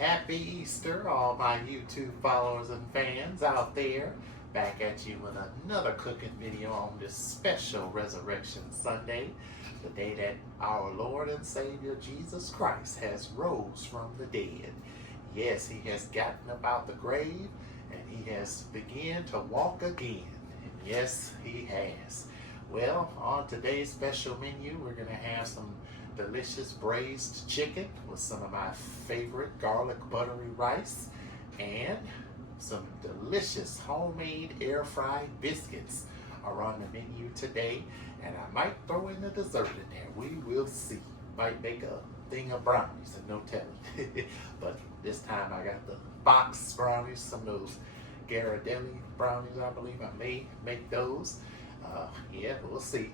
Happy Easter, all my YouTube followers and fans out there. Back at you with another cooking video on this special Resurrection Sunday, the day that our Lord and Savior Jesus Christ has rose from the dead. Yes, he has gotten up out the grave and he has begun to walk again. And yes, he has. Well, on today's special menu, we're going to have some delicious braised chicken with some of my favorite garlic buttery rice and some delicious homemade air fried biscuits are on the menu today, and I might throw in a dessert in there. We will see. Might make a thing of brownies and no telling. But this time I got the box brownies, some of those Ghirardelli brownies, I believe I may make those. Yeah, we'll see.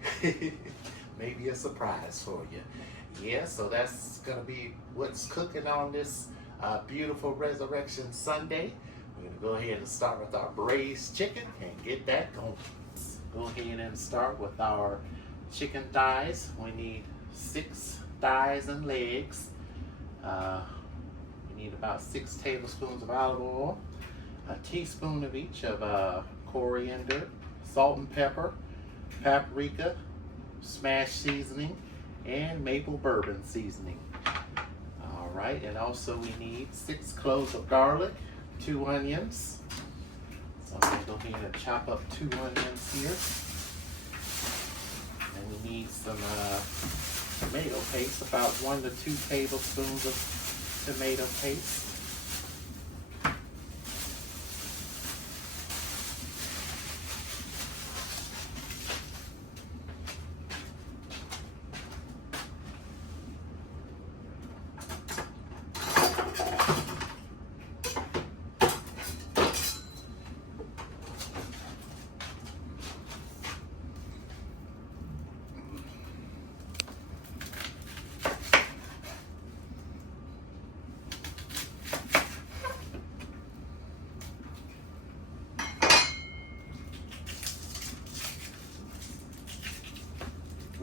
Maybe a surprise for you. Yeah, so that's gonna be what's cooking on this beautiful Resurrection Sunday. We're gonna go ahead and start with our braised chicken and get that going. Let's go ahead and start with our chicken thighs. We need 6 thighs and legs. We need about 6 tablespoons of olive oil, a teaspoon of each of coriander, salt and pepper, paprika, smashed seasoning, and maple bourbon seasoning. All right, and also we need 6 cloves of garlic, 2 onions. So I'm gonna go ahead and chop up 2 onions here. And we need some tomato paste, about 1 to 2 tablespoons of tomato paste.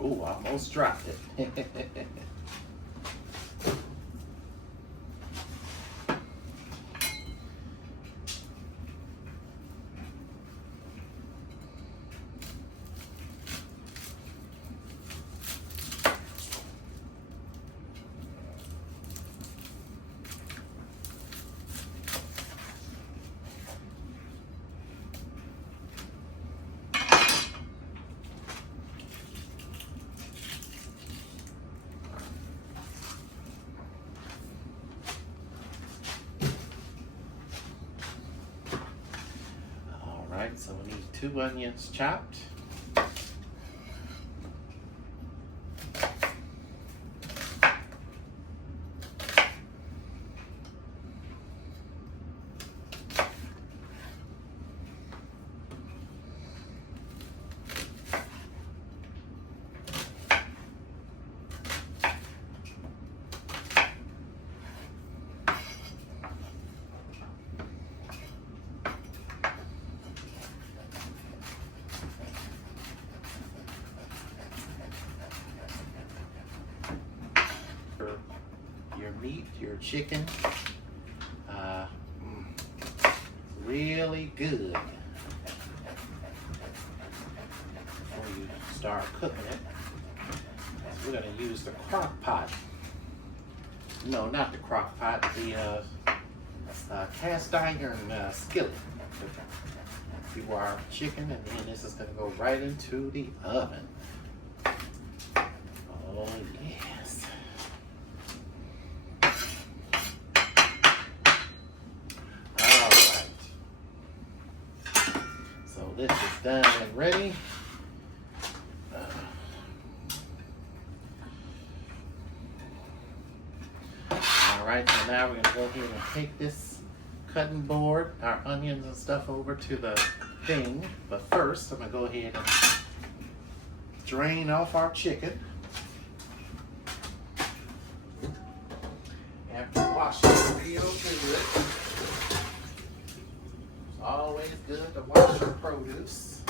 Oh, I almost dropped it. Alright, so we need 2 onions chopped. Your meat, your chicken, really good before you start cooking it. We're going to use the crock pot. No, not the crock pot, the cast iron skillet for our chicken, and then this is going to go right into the oven. Oh yes. This is done and ready. All right, so now we're gonna go ahead and take this cutting board, our onions and stuff over to the thing. But first, I'm gonna go ahead and drain off our chicken. After washing it real good. Always good to wash your produce.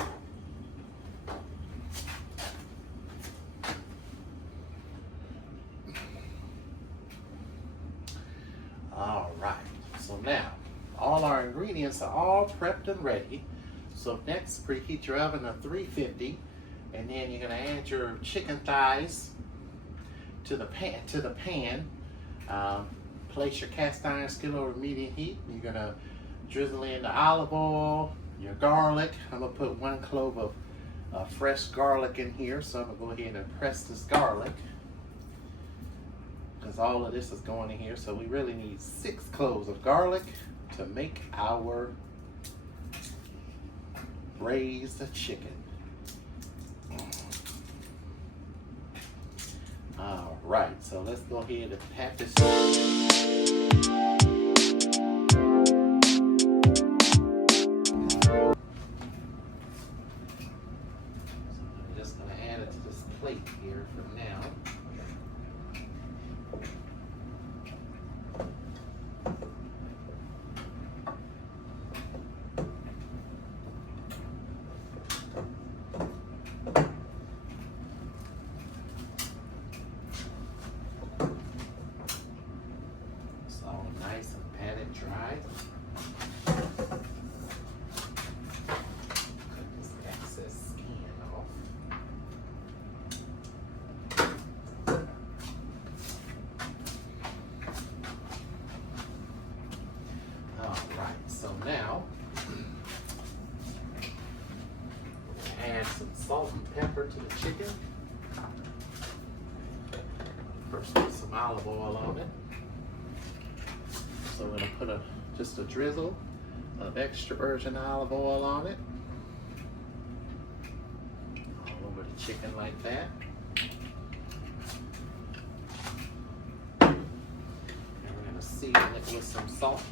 All right. now, all our ingredients are all prepped and ready. So next, preheat your oven to 350, and then you're gonna add your chicken thighs to the pan. Place your cast iron skillet over medium heat. You're gonna drizzle in the olive oil, your garlic. I'm gonna put 1 clove of fresh garlic in here, so I'm gonna go ahead and press this garlic, because all of this is going in here. So we really need 6 cloves of garlic to make our braised chicken. All right, so let's go ahead and pat this. So I'm just gonna add it to this plate here for now. Nice and patted dry. Cut this excess skin off. Alright, so now add some salt and pepper to the chicken. First put some olive oil on it. So we're going to put just a drizzle of extra virgin olive oil on it. All over the chicken like that. And we're going to season it with some salt.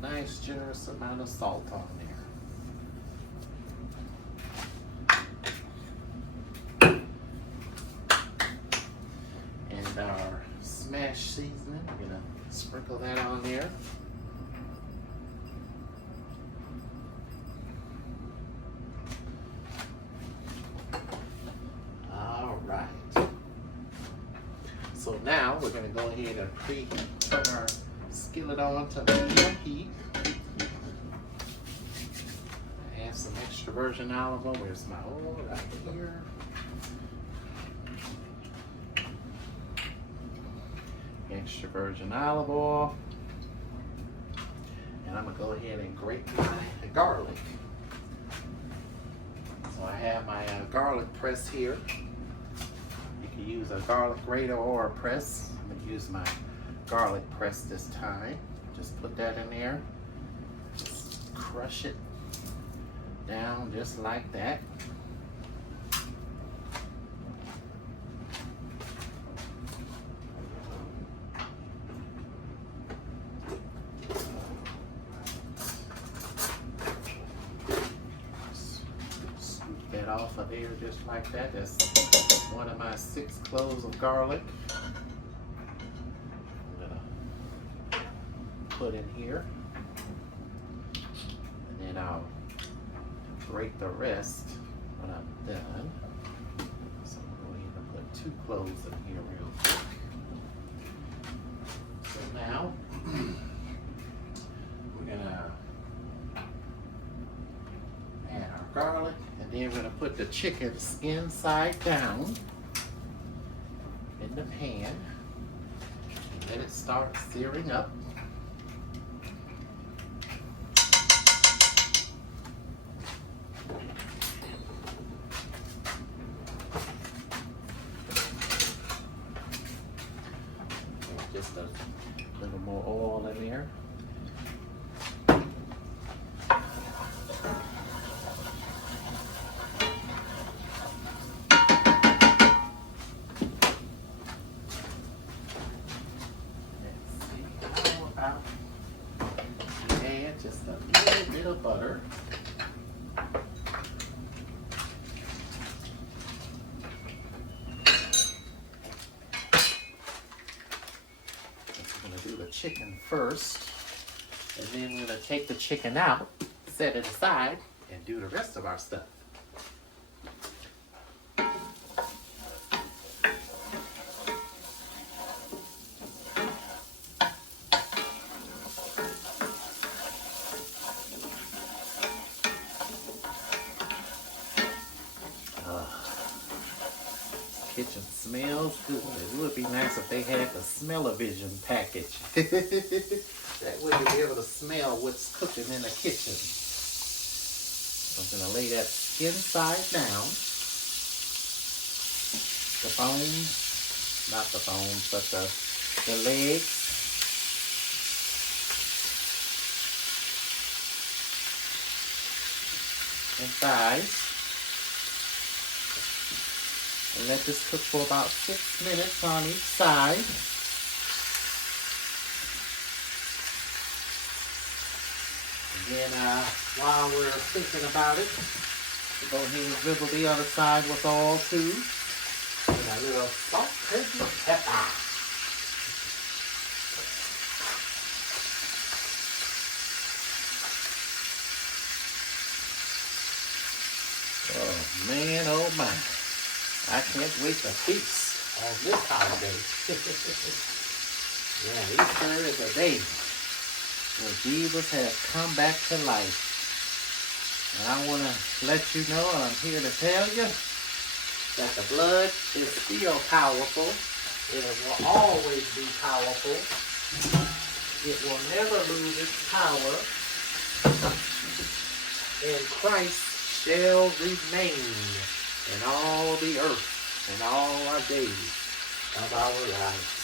A nice generous amount of salt on there. And our smashed seasoning, we're gonna sprinkle that on there. All right. So now we're gonna go ahead and turn our skillet on to medium heat. Add some extra virgin olive oil. Where's my oil? Right here. Extra virgin olive oil, and I'm gonna go ahead and grate my garlic. So I have my garlic press here. You can use a garlic grater or a press. I'm gonna use my garlic press this time. Just put that in there. Just crush it down just like that. Off of there just like that. That's one of my 6 cloves of garlic. I'm gonna put in here, and then I'll grate the rest when I'm done. So I'm going to put 2 cloves in here real quick. So now we're gonna add our garlic. And then we're going to put the chicken inside down in the pan and let it start searing up. Just a little more oil in there. Add just a little bit of butter. We're going to do the chicken first, and then we're going to take the chicken out, set it aside, and do the rest of our stuff. kitchen smells good. It would be nice if they had the smell-o-vision package. That way you'll be able to smell what's cooking in the kitchen. I'm going to lay that skin side down. The bones, not the bones, but the legs. And thighs. And let this cook for about 6 minutes on each side. And then while we're thinking about it, we'll go ahead and drizzle the other side with oil too. And a little salt and pepper. Oh man, oh my. I can't wait to feast on this holiday. Yeah, Easter is a day when Jesus has come back to life. And I want to let you know, I'm here to tell you, that the blood is still powerful. It will always be powerful. It will never lose its power. And Christ shall remain in all the earth and all our days of our lives.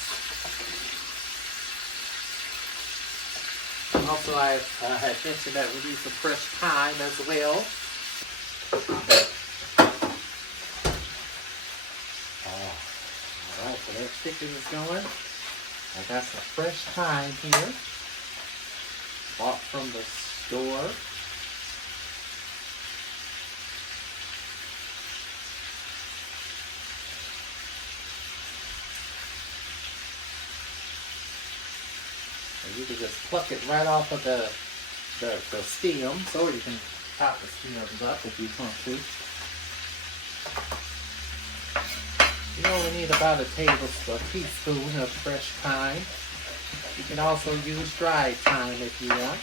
Also, I had mentioned that we need some fresh thyme as well. Alright, so that chicken is going. I got some fresh thyme here. Bought from the store. You can just pluck it right off of the stems, or you can chop the stems up if you want to. You only need about a teaspoon of fresh thyme. You can also use dried thyme if you want.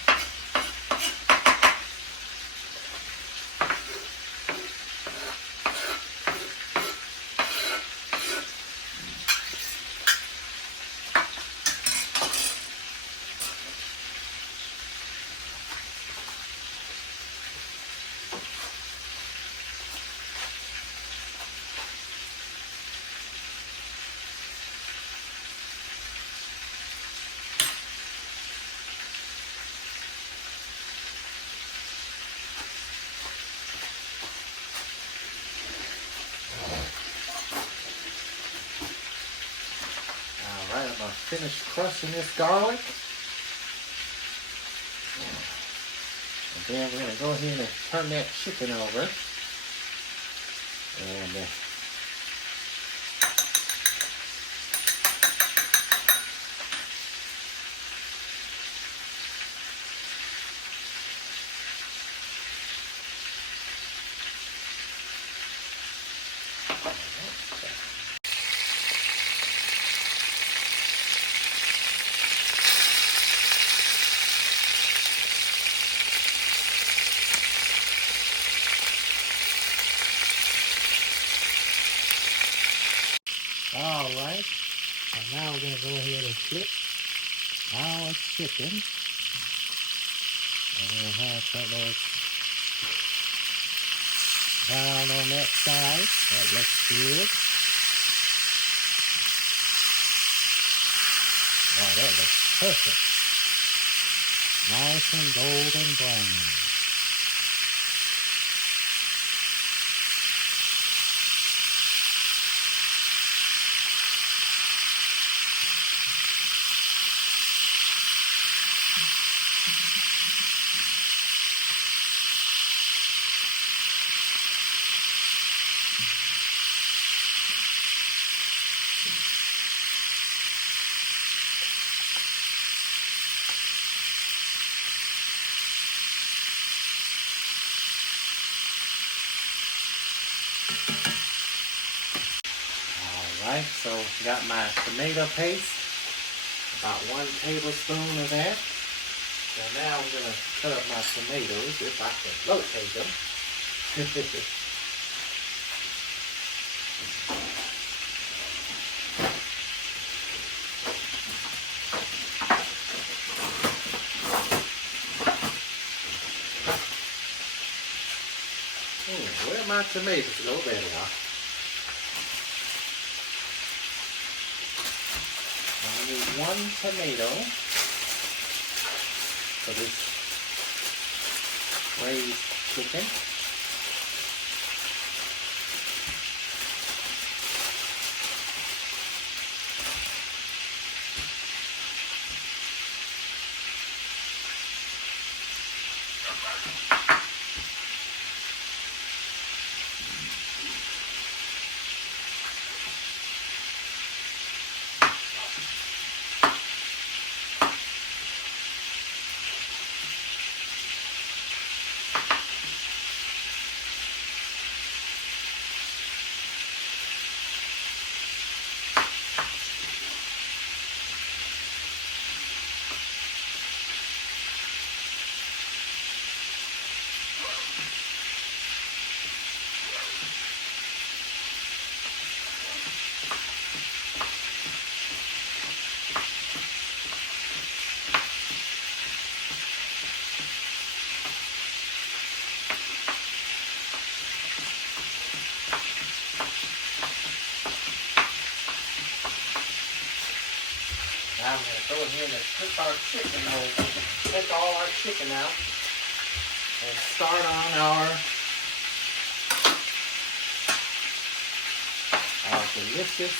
Alright, I'm going to finish crushing this garlic. And then we're going to go ahead and turn that chicken over. And alright, and now we're going to go ahead and flip our chicken. And we'll have some of those down on that side. That looks good. Oh, that looks perfect. Nice and golden brown. Alright, so got my tomato paste, about 1 tablespoon of that. So now I'm going to cut up my tomatoes if I can locate them. my tomatoes go there now. I need 1 tomato for this braised chicken. Now I'm going to go ahead and cook our chicken over. Take all our chicken out and start on our delicious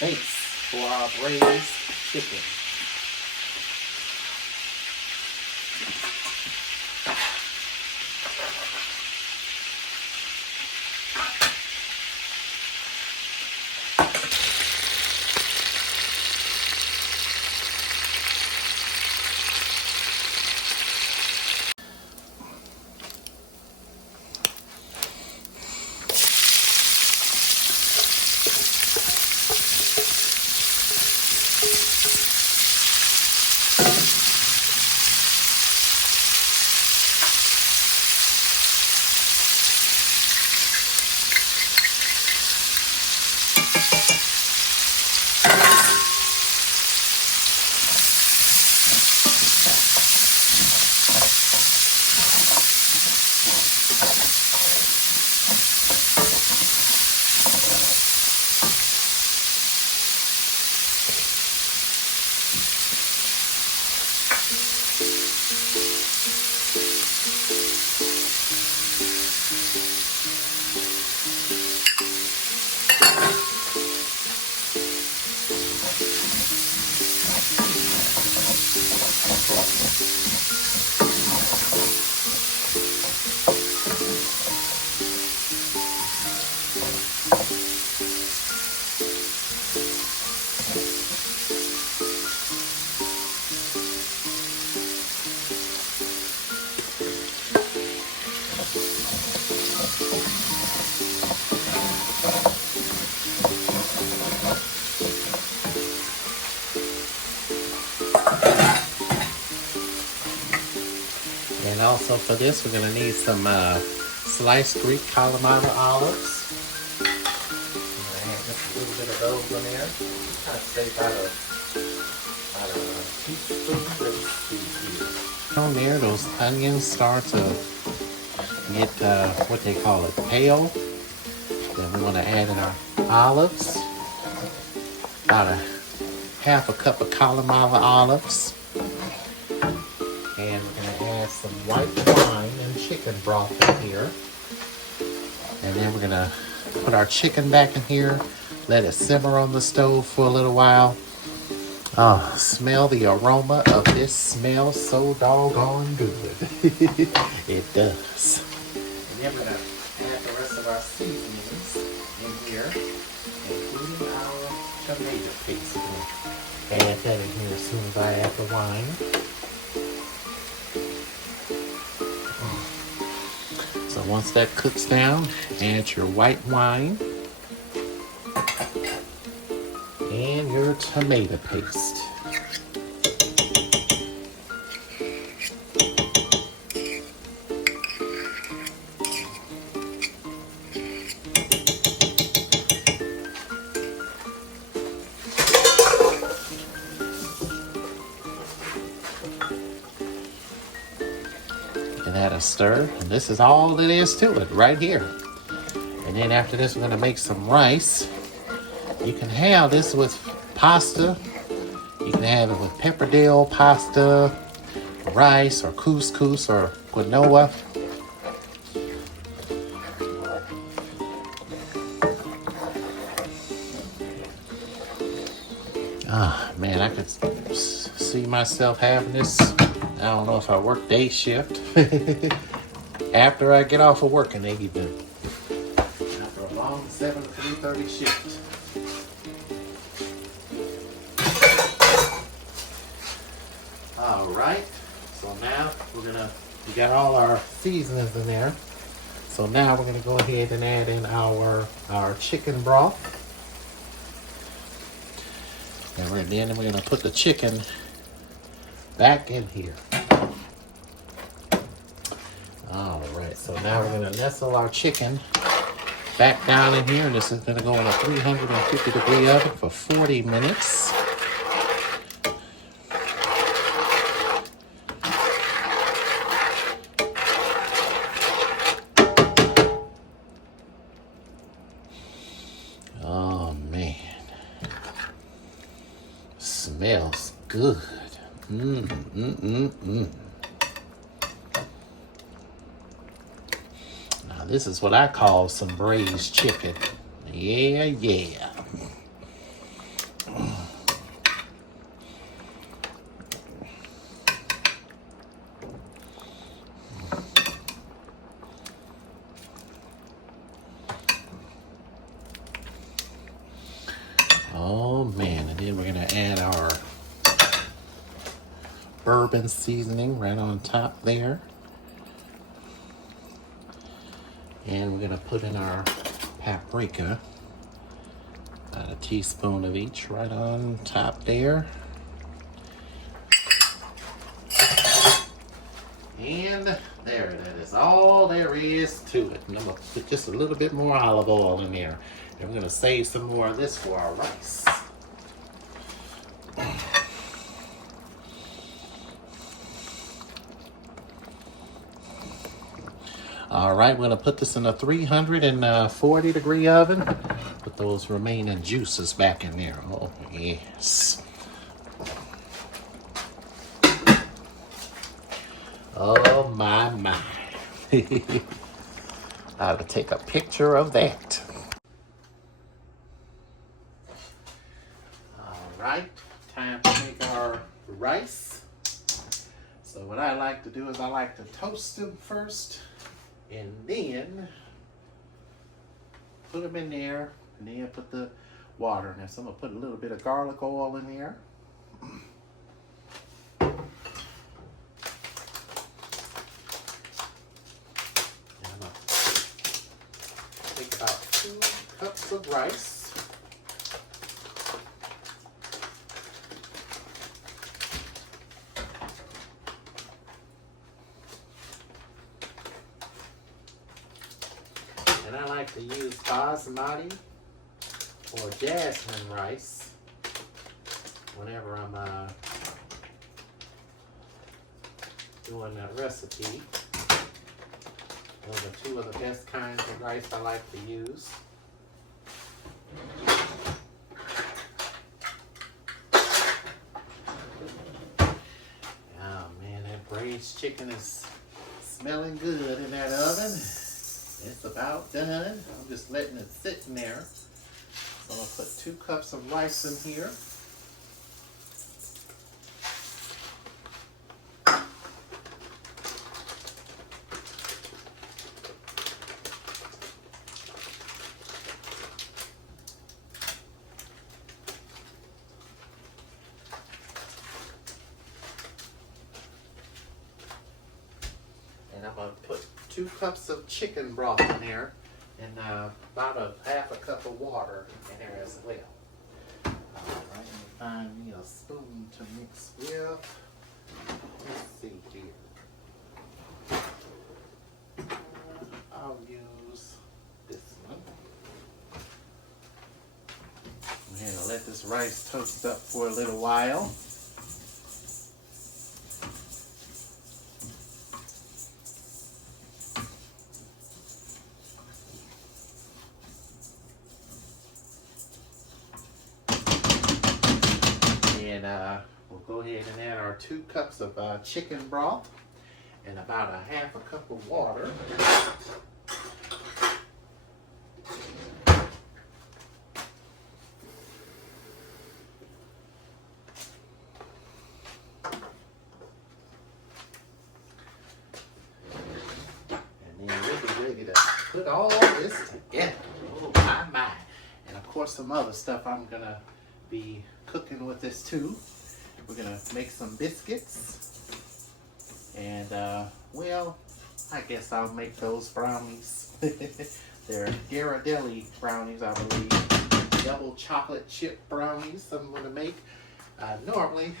base for our braised chicken. And also for this, we're going to need some sliced Greek calamari olives. I'm going to add just a little bit of those in there. Kind of say about a teaspoon. Let's see here. On there, those onions start to get what they call it, pale. Then we want to add in our olives. About a half a cup of calamari olives. And we're going to add some white wine and chicken broth in here. And then we're going to put our chicken back in here. Let it simmer on the stove for a little while. Oh, smell the aroma of this. Smells so doggone good. It does. And then we're going to add the rest of our seasonings in here, including our tomato paste. Add that in here as soon as I add the wine. So once that cooks down, add your white wine and your tomato paste. And add a a stir. And this is all it is to it right here. And then after this, we're going to make some rice. You can have this with pasta. You can have it with pappardelle pasta, rice, or couscous, or quinoa. Ah, man, I could see myself having this. I don't know if I work day shift. After I get off of work in the evening. After a long 7 to 3:30 shift. All right, so now we got all our seasonings in there. So now we're gonna go ahead and add in our chicken broth. And then we're gonna put the chicken back in here. All right, so now we're gonna nestle our chicken back down in here, and this is gonna go in a 350-degree oven for 40 minutes. Oh man, smells good. Now this is what I call some braised chicken. Yeah, yeah. Oh man, and then we're gonna add our bourbon seasoning right on top there. And we're gonna put in our paprika, about a teaspoon of each right on top there. And there it is, all there is to it. And I'm gonna put just a little bit more olive oil in there. And we're gonna save some more of this for our rice. All right, we're gonna put this in a 340-degree oven. Put those remaining juices back in there. Oh, yes. Oh, my. I have to take a picture of that. All right, time to make our rice. So what I like to do is I like to toast them first, and then put them in there, and then put the water in there. So I'm gonna put a little bit of garlic oil in there. And I'm gonna take about 2 cups of rice. And I like to use basmati or jasmine rice whenever I'm doing that recipe. Those are 2 of the best kinds of rice I like to use. Oh man, that braised chicken is smelling good in that oven. It's about done. I'm just letting it sit in there. So I'm gonna put 2 cups of rice in here. And I'm gonna put 2 cups of chicken broth in there, and about a half a cup of water in there as well. All right, let me find me a spoon to mix with. Let's see here. I'll use this one. I'm gonna let this rice toast up for a little while. We'll go ahead and add our 2 cups of chicken broth and about a half a cup of water. And then we'll be ready to put all this together. Oh my. And of course some other stuff I'm gonna be cooking with this too. We're gonna make some biscuits. And well, I guess I'll make those brownies. They're Ghirardelli brownies, I believe. Double chocolate chip brownies I'm gonna make. Normally,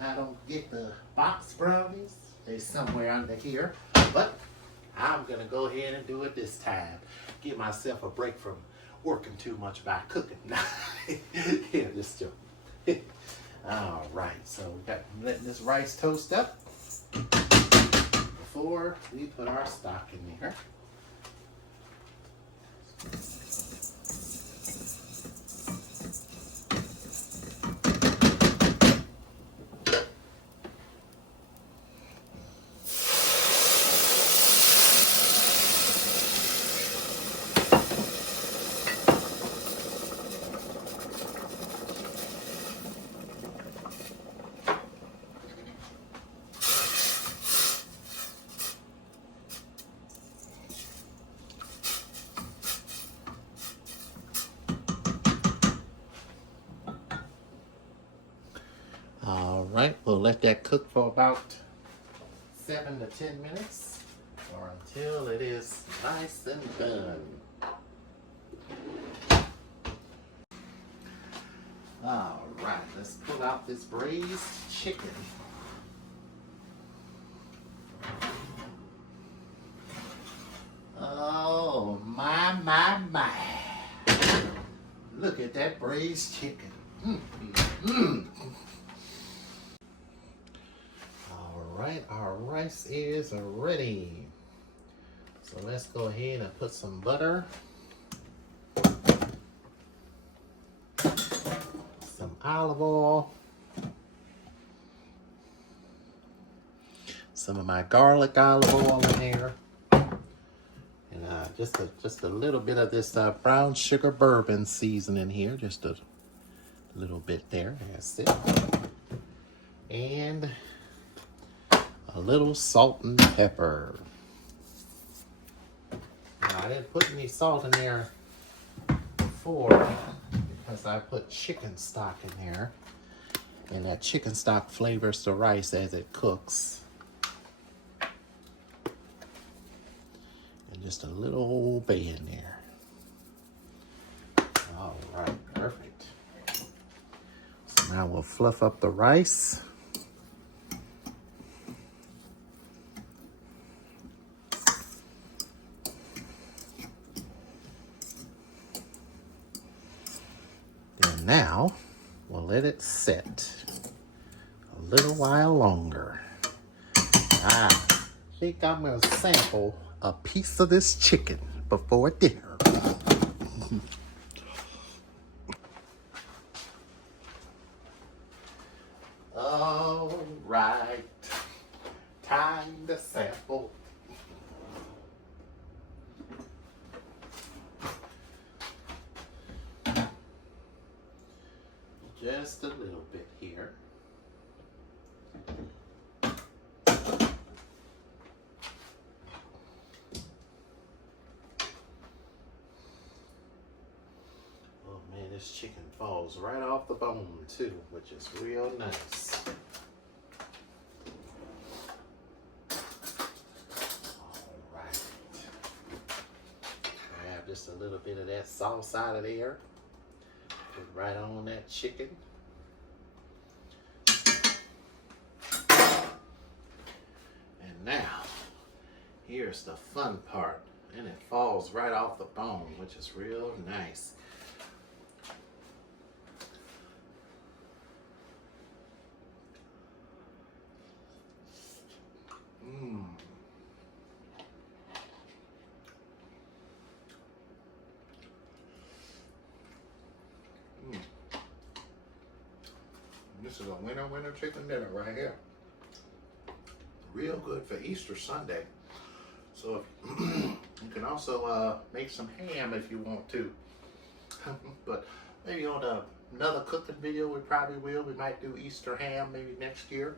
I don't get the box brownies. They're somewhere under here. But I'm gonna go ahead and do it this time. Give myself a break from working too much by cooking. Yeah, just joking. All right, so we got letting this rice toast up before we put our stock in there. All right, we'll let that cook for about 7 to 10 minutes or until it is nice and done. All right, let's pull out this braised chicken. Oh, my. Look at that braised chicken. All right, our rice is ready. So let's go ahead and put some butter, some olive oil, some of my garlic olive oil in here, and just a little bit of this brown sugar bourbon seasoning here, just a little bit there. That's it. And a little salt and pepper. Now, I didn't put any salt in there before because I put chicken stock in there, and that chicken stock flavors the rice as it cooks. And just a little old bay in there. All right, perfect. So now we'll fluff up the rice. Now, we'll let it set a little while longer. I think I'm going to sample a piece of this chicken before dinner. All right, time to sample. Just a little bit here. Oh man, this chicken falls right off the bone too, which is real nice. All right. Grab just a little bit of that sauce out of there. Put right on that chicken. And now, here's the fun part. And it falls right off the bone, which is real nice. This is a winner chicken dinner right here. Real good for Easter Sunday. So you can also make some ham if you want to. But maybe on another cooking video we probably will. We might do Easter ham maybe next year.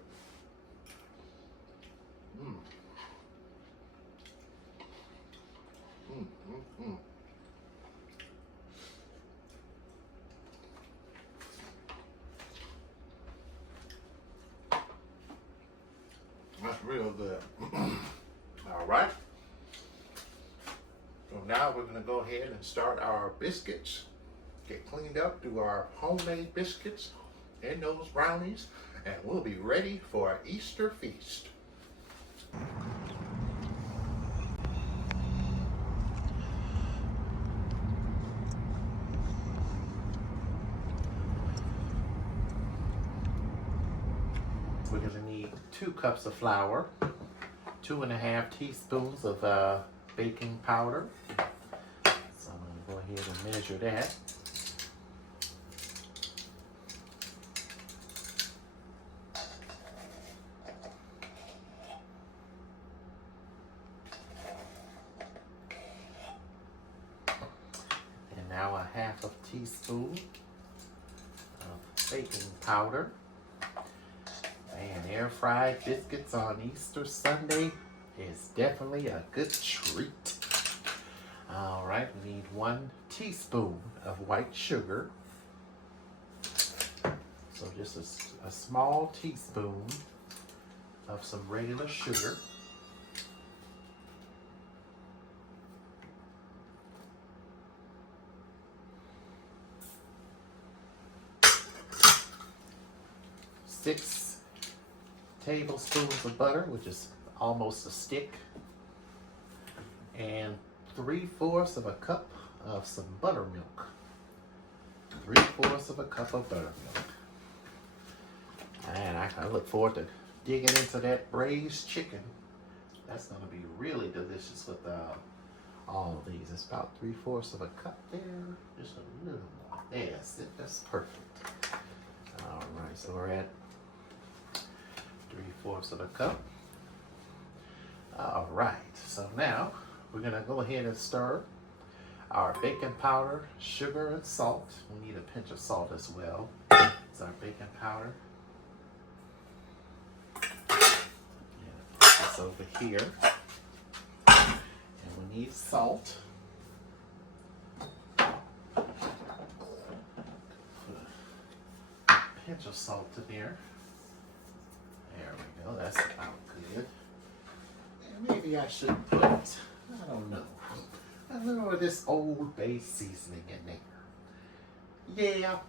That's real good. All right. So now we're going to go ahead and start our biscuits. Get cleaned up, do our homemade biscuits and those brownies, and we'll be ready for our Easter feast. We're going to need 2 cups of flour, 2½ teaspoons of baking powder. So I'm going to go ahead and measure that. And now a ½ teaspoon of baking powder. And air fried biscuits on Easter Sunday is definitely a good treat. All right, we need 1 teaspoon of white sugar. So just a small teaspoon of some regular sugar. Six tablespoons of butter, which is almost a stick, and 3/4 of a cup of some buttermilk. 3/4 of a cup of buttermilk. And I look forward to digging into that braised chicken. That's going to be really delicious with all of these. It's about 3/4 of a cup there. Just a little more. Yes, that's perfect. All right, so we're at 3/4 of a cup. All right, so now we're gonna go ahead and stir our baking powder, sugar, and salt. We need a pinch of salt as well. It's our baking powder. And put this over here. And we need salt. Put a pinch of salt in there. There we go, that's about good. And maybe I should put, I don't know, a little of this Old Bay seasoning in there. Yeah,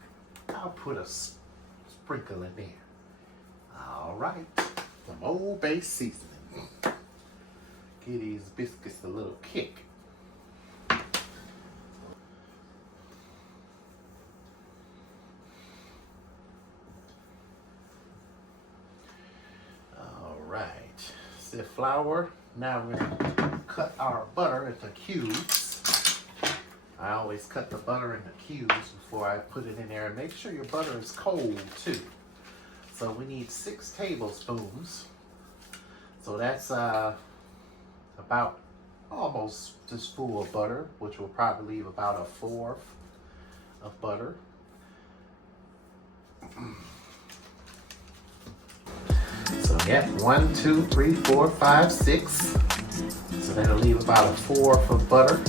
I'll put a sprinkle in there. All right, some Old Bay seasoning. Give these biscuits a little kick. The flour. Now we're going to cut our butter into cubes. I always cut the butter into cubes before I put it in there, and make sure your butter is cold too. So we need 6 tablespoons. So that's about almost just full of butter, which will probably leave about 1/4 of butter. So yeah, 1, 2, 3, 4, 5, 6. So that'll leave about 1/4 of butter.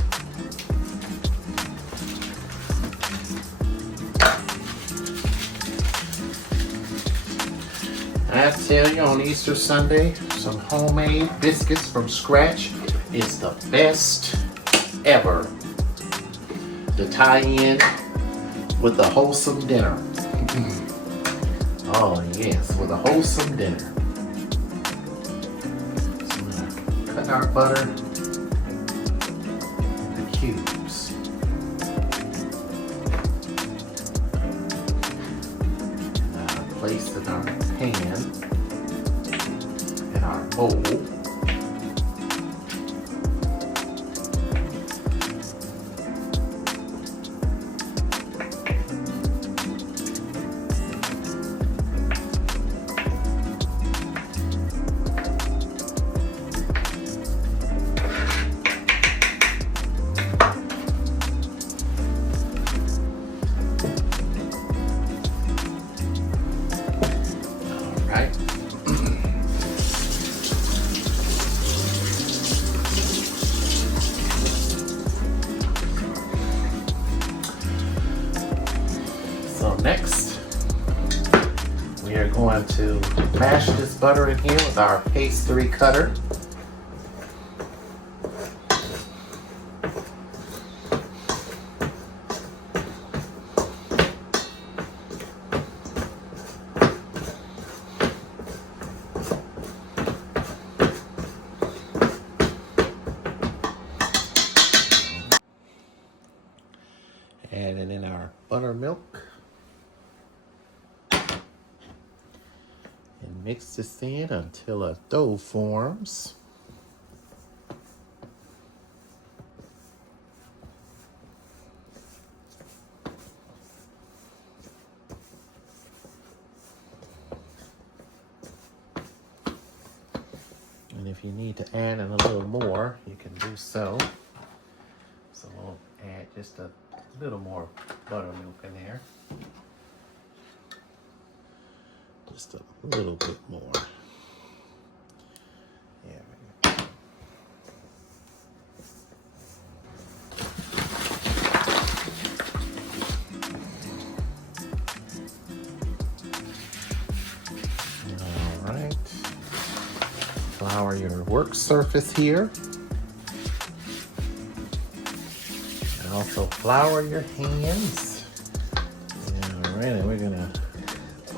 I tell you, on Easter Sunday, some homemade biscuits from scratch is the best ever to tie in with a wholesome dinner. Oh yes, with a wholesome dinner. So I'm gonna cut our butter into cubes. Place in our pan, in our bowl. next, we are going to mash this butter in here with our pastry cutter. Adding in our buttermilk. And mix this in until a dough forms. And if you need to add in a little more, you can do so. So we'll add just a little more buttermilk in there. Just a little bit more. There we go. All right. Flour your work surface here. And also flour your hands. All right, and we're gonna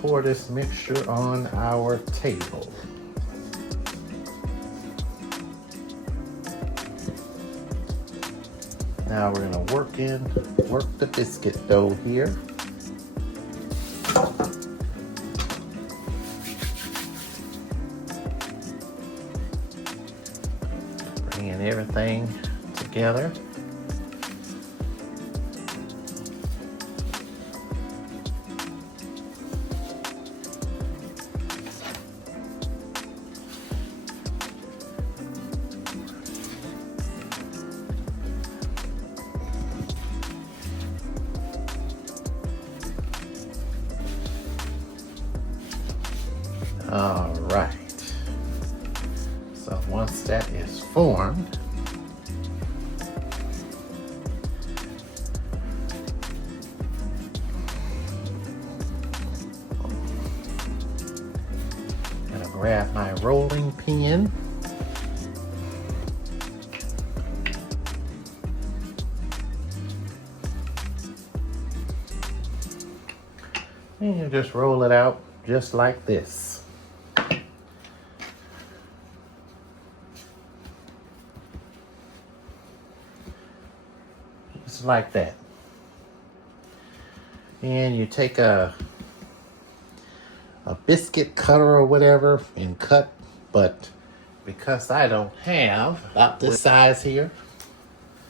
pour this mixture on our table. Now we're gonna work the biscuit dough here. Bringing everything together. All right. So once that is formed, I'm gonna grab my rolling pin. And you just roll it out just like this. Just like that. And you take a biscuit cutter or whatever and cut, but because I don't have about this size here,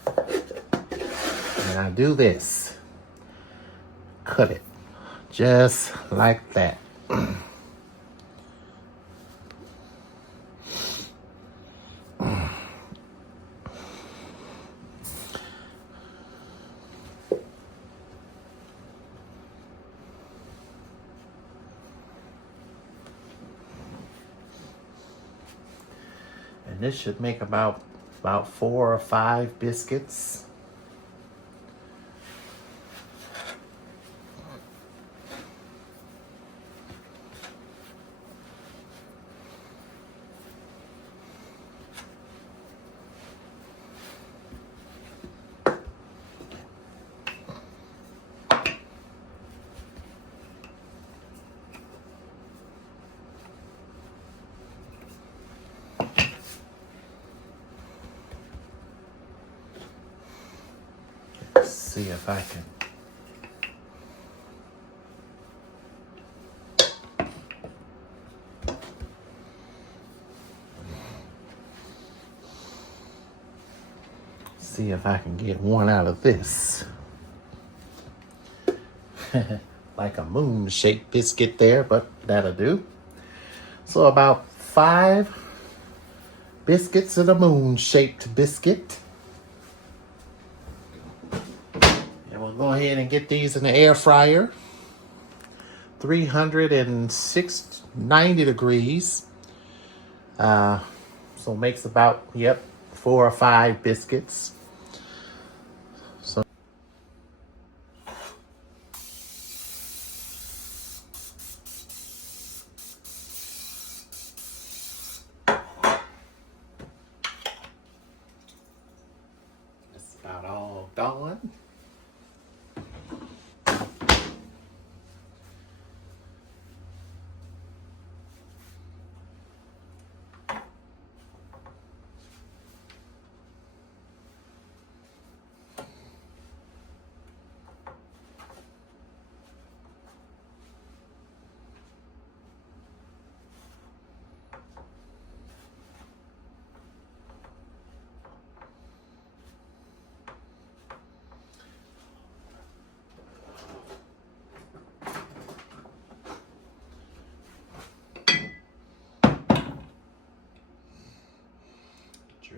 and I do this, cut it just like that. And this should make about 4 or 5 biscuits. See if I can get one out of this. Like a moon-shaped biscuit there, but that'll do. So about 5 biscuits in a moon-shaped biscuit. And we'll go ahead and get these in the air fryer. 390 degrees. So it makes about, 4 or 5 biscuits. So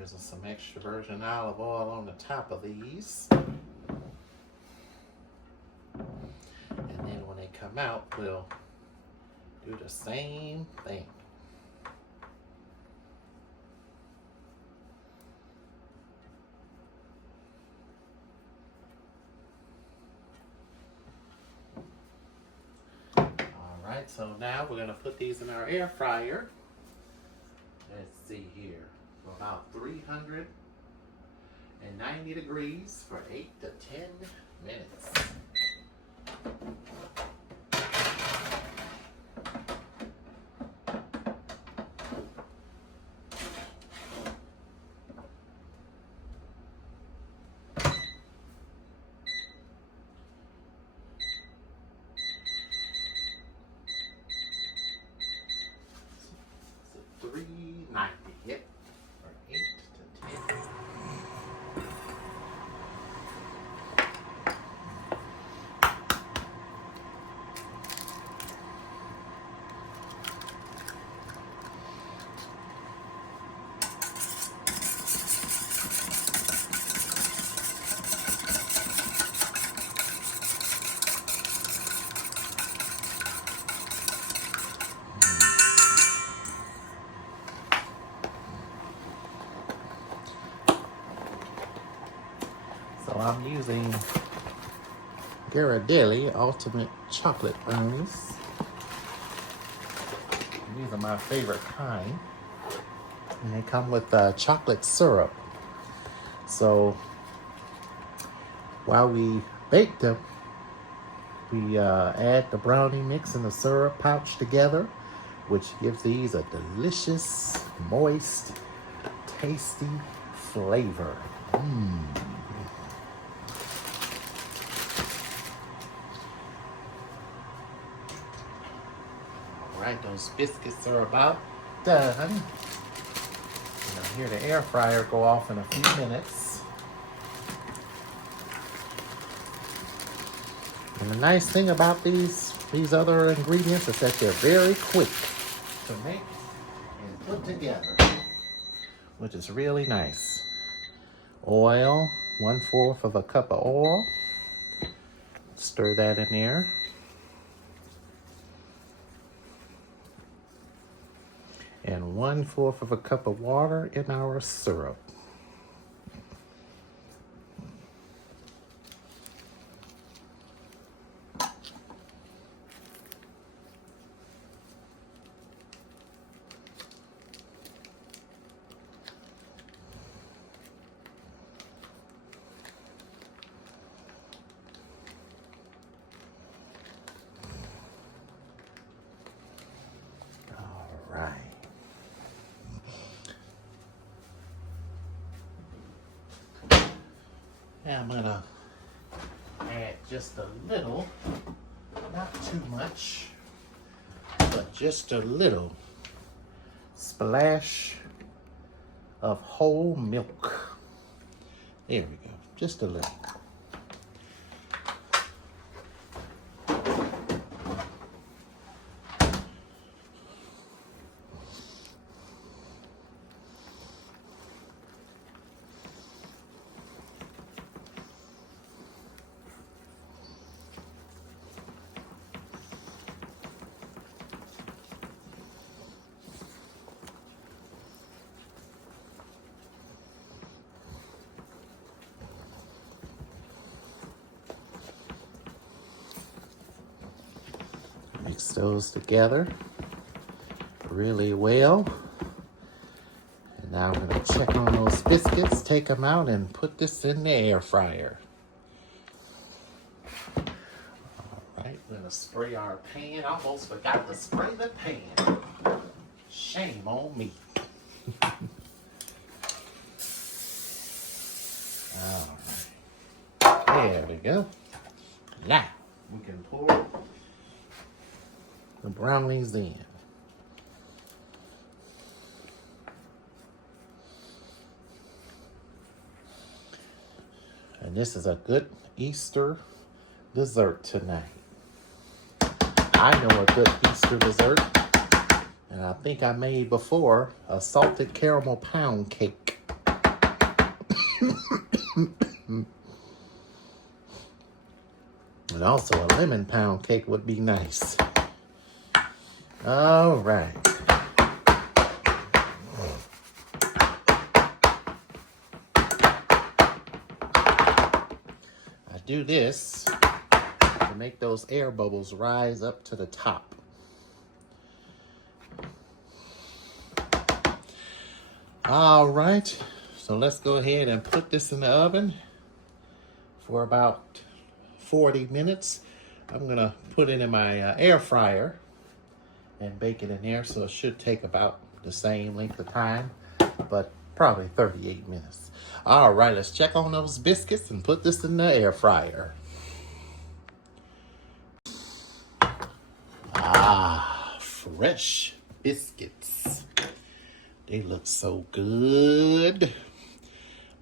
Drizzle some extra virgin olive oil on the top of these. And then when they come out, we'll do the same thing. Alright, so now we're going to put these in our air fryer. Let's see here. For about 390 degrees for 8 to 10 minutes. So 390, yep, for 8 to 10. So I'm using Ghirardelli Ultimate Chocolate Brownies. These are my favorite kind. And they come with chocolate syrup. So while we bake them, we add the brownie mix and the syrup pouch together, which gives these a delicious, moist, tasty flavor. Alright, those biscuits are about done. And I'll hear the air fryer go off in a few minutes. And the nice thing about these other ingredients is that they're very quick to make and put together, which is really nice. Oil, 1/4 of a cup of oil. Stir that in there. And 1/4 of a cup of water in our syrup. All right. Now I'm gonna add just a little, not too much, but just a little splash of whole milk. There we go, just a little. Mix those together really well. And now I'm going to check on those biscuits, take them out, and put this in the air fryer. All right, we're going to spray our pan. I almost forgot to spray the pan. Shame on me. All right, there we go. Now we can pour the brownies in. And this is a good Easter dessert tonight. I know a good Easter dessert, and I think I made before a salted caramel pound cake. And also a lemon pound cake would be nice. All right. I do this to make those air bubbles rise up to the top. All right, so let's go ahead and put this in the oven for about 40 minutes. I'm gonna put it in my air fryer and bake it in there, so it should take about the same length of time, but probably 38 minutes. All right, let's check on those biscuits and put this in the air fryer. Ah, fresh biscuits. They look so good.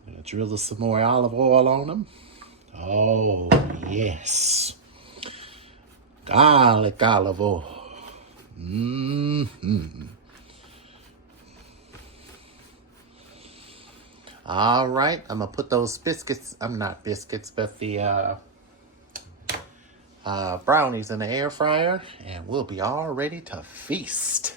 I'm gonna drizzle some more olive oil on them. Oh, yes. Garlic olive oil. All right, I'm gonna put those biscuits, not biscuits, but the brownies in the air fryer, and we'll be all ready to feast.